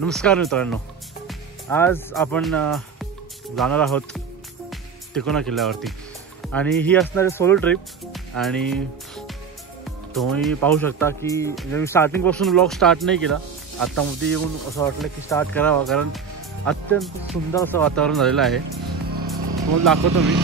नमस्कार मित्रांनो, आज आपण जाणार आहोत तिकोना किल्ल्यावरती आणि ही असणारी सोलो ट्रिप। आणि तुम्ही पाहू शकता की मी स्टार्टिंगपासून व्लॉग स्टार्ट नाही केला, आत्ता मध्ये येऊन असं वाटलं की स्टार्ट करावं, कारण अत्यंत सुंदर असं वातावरण झालेलं आहे। तुम्हाला दाखवतो मी।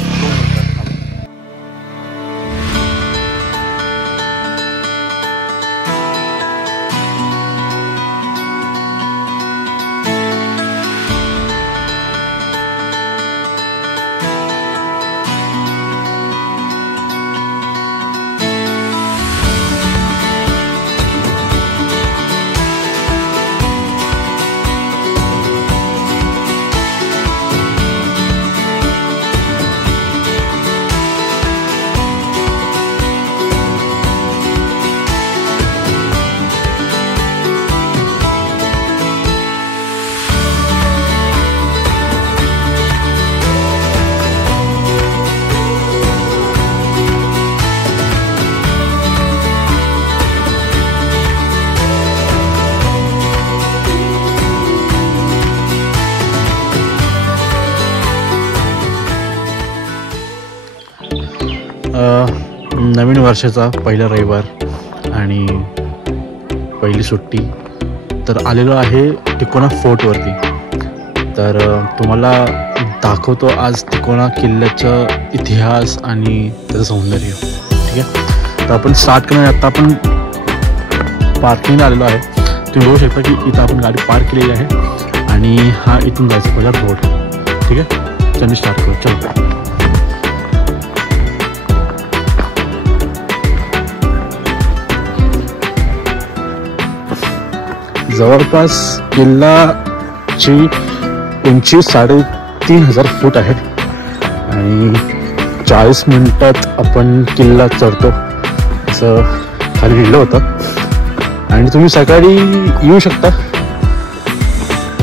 नवीन वर्षाचा पहिला रविवार आणि पहिली सुट्टी, तर आलेलो आहे तिकोना फोर्टवरती। तर तुम्हाला दाखवतो आज तिकोना किल्ल्याचा इतिहास आणि त्याचं सौंदर्य। ठीक आहे, तर आपण स्टार्ट करणार। आता आपण पार्किंगला आलेलो आहे। तुम्ही बघू शकता की इथं आपण गाडी पार्क केलेली आहे आणि हा इथून जायचा पहिला रोड। ठीक आहे, चल स्टार्ट करू। चल, जवळपास किल्ल्याची उंची 3,500 फूट आहे आणि 40 मिनिटात आपण किल्ला चढतो असं खाली लिहिलं होतं। आणि तुम्ही सकाळी येऊ शकता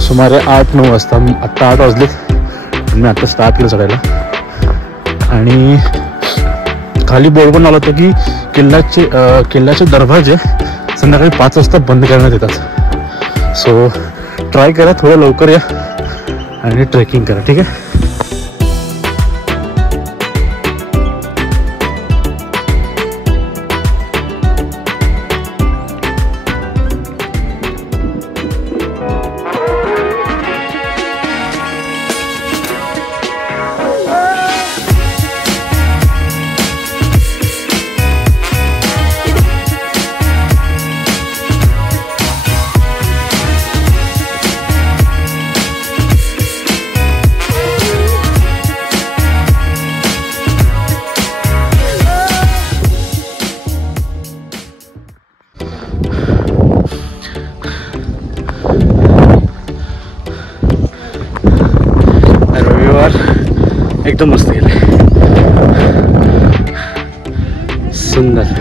सुमारे 8-9 वाजता। आत्ता 8 वाजले, मी आत्ता स्टार्ट केलं चढायला। आणि खाली बोर्ड पण आलं होतं की किल्ल्याचे दरवाजे संध्याकाळी 5 वाजता बंद करण्यात येतात। सो ट्राय करा, थोडं लवकर या आणि ट्रेकिंग करा। ठीक आहे, एकदम मस्त गेले, सुंदर।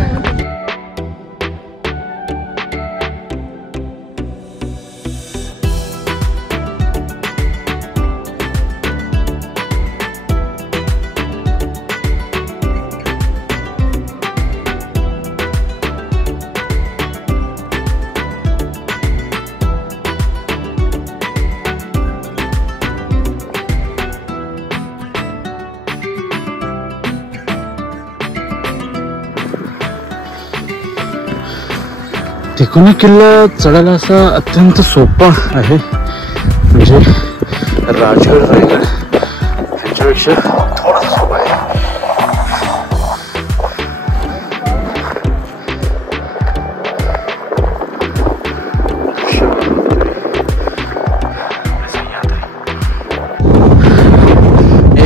तिकोना किल्ला चढायला असा अत्यंत सोपा आहे, म्हणजे राजगड रायगड ह्याच्यापेक्षा थोडासा सोपा आहे।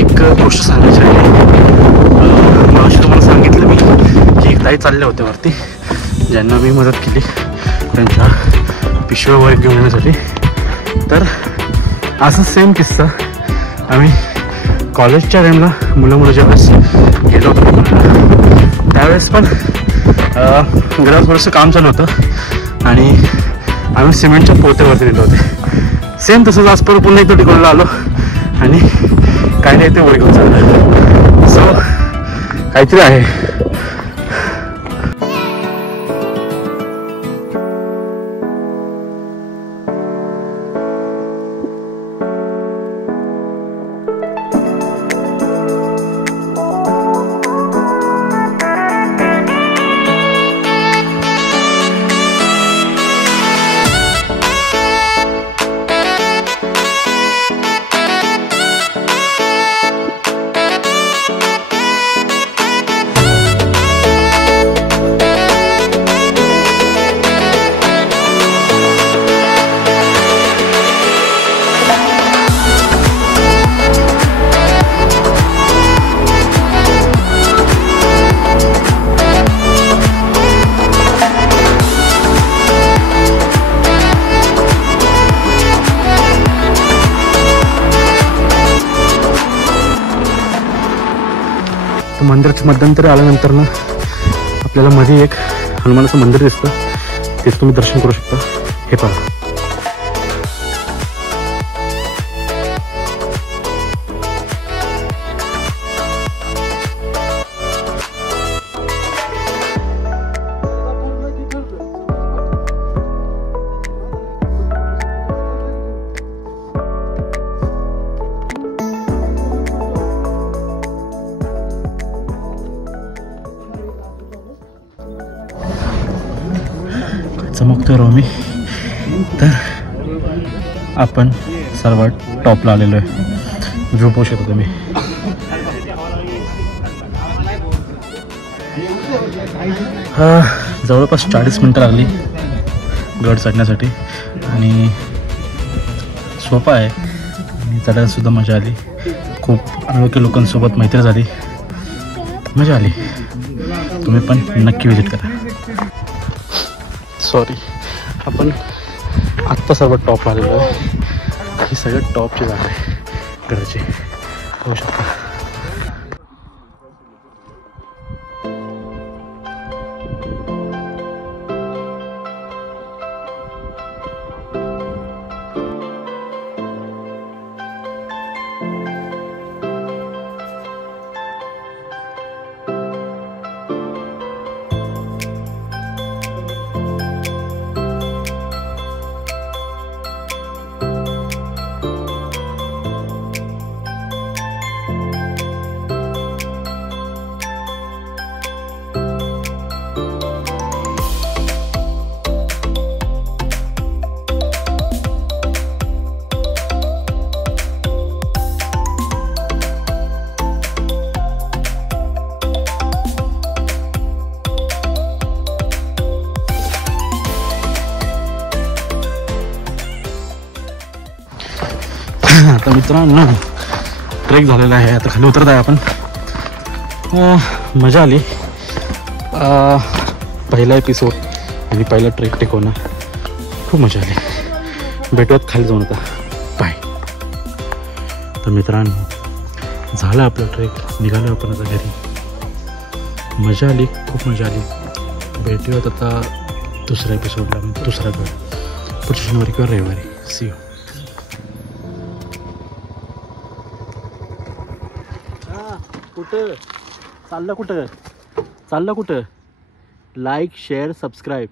एक गोष्ट सांगायची आहे, मगाशी तुम्हाला सांगितलं मी की एक ताई चालले होते वरती, ज्यांना मी मदत केली त्यांच्या पिशव्या वर घेऊन येण्यासाठी। तर असं सेम किस्सा आम्ही कॉलेजच्या टाईमला मुलं ज्यावेळेस गेलो होतो त्यावेळेस पण घरात थोडंसं काम चालू होतं आणि आम्ही सिमेंटच्या पोत्यावरती नेले होते। सेम तसंच आज परत पुन्हा एकदा तिकोनाला आलो आणि काही नाही ते वर घेऊन चाललं। सो काहीतरी आहे। मंदिराच्या मध्यंतरी आल्यानंतर ना आपल्याला मध्ये एक हनुमानाचं मंदिर दिसतं, तेच तुम्ही दर्शन करू शकता. हे पहा. चमकतोय राहू मी. तर आपण सर्वात टॉपला आलेलो आहे. व्ह्यू पाहू शकतो तुम्ही. जवळपास 40 मिनटं लागली गड चढण्यासाठी आणि सोपा आहे आणि चढायलासुद्धा मजा आली. खूप अनोळखी लोकांसोबत मैत्री झाली, मजा आली. तुम्ही पण नक्की विजिट करा. सॉरी, आपण आत्ता सर्व टॉप आलेलो आहे. ही सगळ्यात टॉपची जागा आहे गडाची, होऊ शकता. आता मित्रांनो ट्रेक झालेला आहे. आता खाली उतरत आहे आपण. मजा आली. पहिला एपिसोड आणि पहिला ट्रेक टेकवणं खूप मजा आली. भेटूयात खाली जाऊन आता. बाय. तर मित्रांनो झालं आपलं ट्रेक, निघालो आपण आता घरी. मजा आली, खूप मजा आली. भेटूयात आता दुसऱ्या एपिसोडला, दुसरा गड पुढच्या शनिवारी किंवा रविवारी. सी यू. कुठं चाललं, कुठं चाललं, कुठं? Like, share, subscribe.